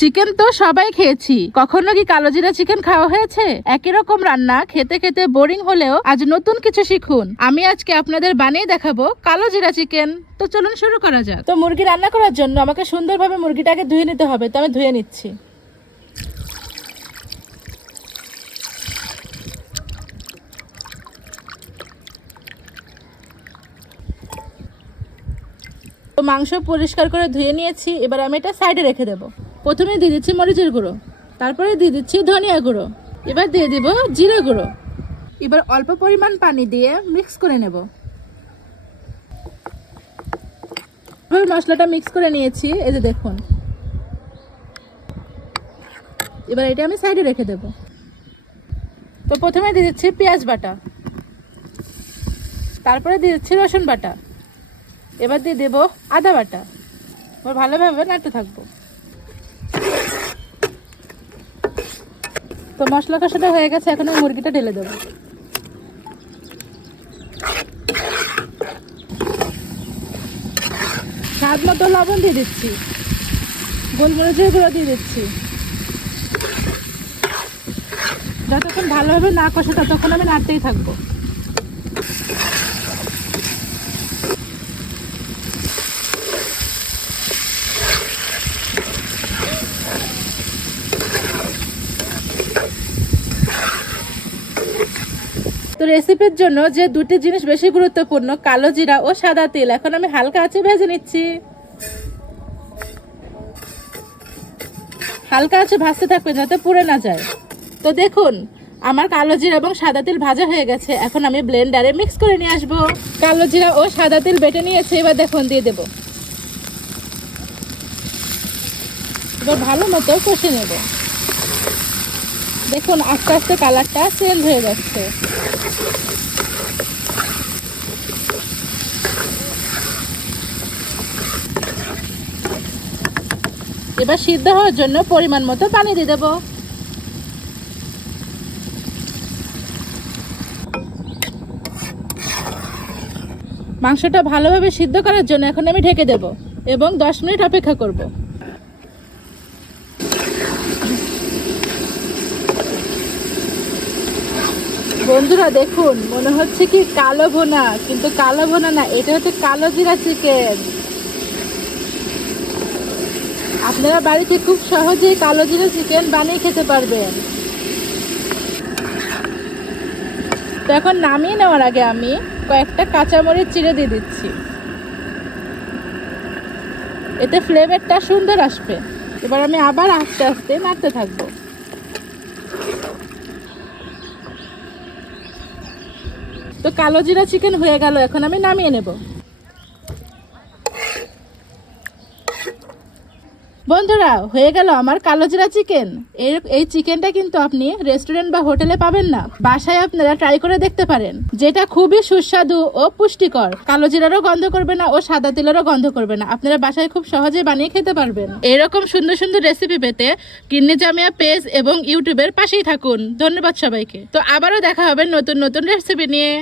Chicken তো সবাই খেয়েছি। কখনো কি কালো জিরা চিকেন খাওয়া হয়েছে? একই রকম রান্না, খেতে খেতে বোরিং হলেও আজ নতুন কিছু শিখুন। আমি আজকে আপনাদের বানিয়ে দেখাবো কালো জিরা চিকেন তো চলুন শুরু করা যাক। তো মুরগি রান্না করার জন্য আমাকে সুন্দরভাবে মুরগিটাকে ধুয়ে নিতে হবে। তো আমি ধুয়ে নিচ্ছি। তো মাংস পরিষ্কার করে ধুয়ে নিয়েছি। এবার আমি এটা সাইডে রেখে দেবো। প্রথমে দিয়ে দিচ্ছি মরিচের গুঁড়ো, তারপরে দিয়ে দিচ্ছি ধনিয়া গুঁড়ো, এবার দিয়ে দিব জিরে গুঁড়ো। এবার অল্প পরিমাণ পানি দিয়ে মিক্স করে নেব। মশলাটা মিক্স করে নিয়েছি, এই যে দেখুন। এবার এটা আমি সাইডে রেখে দেব। তো প্রথমে দিয়ে দিচ্ছি পেঁয়াজ বাটা, তারপরে দিয়ে দিচ্ছি রসুন বাটা, এবার দিয়ে দেবো আদা বাটা। এবার ভালোভাবে নাড়তে থাকব। তো মশলা কষাটা হয়ে গেছে, এখন মুরগিটা ঢেলে দেবো। স্বাদ মতো লবণ দিয়ে দিচ্ছি। গোলমরিচের গুঁড়ো দিয়ে দিচ্ছি। যতক্ষণ ভালোভাবে না কষে ততক্ষণ আমি নাড়তেই থাকব। তো রেসিপির জন্য যে দুটি জিনিস বেশি গুরুত্বপূর্ণ, কালো জিরা ও সাদা তেল। এখন আমি হালকা আছে ভেজে নিচ্ছি। হালকা আছে ভাজতে থাকবে যাতে পুড়ে না যায়। তো দেখুন, আমার কালো জিরা এবং সাদা তেল ভাজা হয়ে গেছে। এখন আমি ব্লেন্ডারে মিক্স করে নিয়ে আসব। কালো জিরা ও সাদা তেল বেটে নিয়েছে, এবার দেখুন, দিয়ে দেবো। এবার ভালো মতো কষে নেব। দেখুন, আস্তে আস্তে কালারটা চেঞ্জ হয়ে যাচ্ছে। এবার সিদ্ধ হওয়ার জন্য পরিমাণ মতো পানি দিয়ে দেবো। মাংসটা ভালোভাবে সিদ্ধ করার জন্য এখন আমি ঢেকে দেব এবং দশ মিনিট অপেক্ষা করব। বন্ধুরা দেখুন, মনে হচ্ছে কি কালো ভোনা, কিন্তু কালো ভোনা না, এটা হচ্ছে কালো জিরা চিকেন। আপনারা বাড়িতে খুব সহজেই কালো জিরা চিকেন বানিয়ে খেতে পারবেন। তো এখন নামিয়ে নেওয়ার আগে আমি কয়েকটা কাঁচামরিচ চিড়ে দিয়ে দিচ্ছি। এতে ফ্লেভারটা সুন্দর আসবে। এবার আমি আবার আস্তে আস্তে নাড়তে থাকব। তো কালো জিরা চিকেন হয়ে গেল, এখন আমি নামিয়ে নেব। বন্ধুরা, হয়ে গেল আমার কালো জিরা চিকেন এর, এই চিকেনটা কিন্তু আপনি রেস্টুরেন্ট বা হোটেলে পাবেন না, বাসায় আপনারা ট্রাই করে দেখতে পারেন। যেটা খুবই সুস্বাদু ও পুষ্টিকর। কালো জিরারও গন্ধ করবে না ও সাদা তেলেরও গন্ধ করবে না। আপনারা বাসায় খুব সহজে বানিয়ে খেতে পারবেন। এরকম সুন্দর সুন্দর রেসিপি পেতে কিন্নি জামিয়া পেজ এবং ইউটিউবের পাশেই থাকুন। ধন্যবাদ সবাইকে। তো আবারও দেখা হবে নতুন নতুন রেসিপি নিয়ে।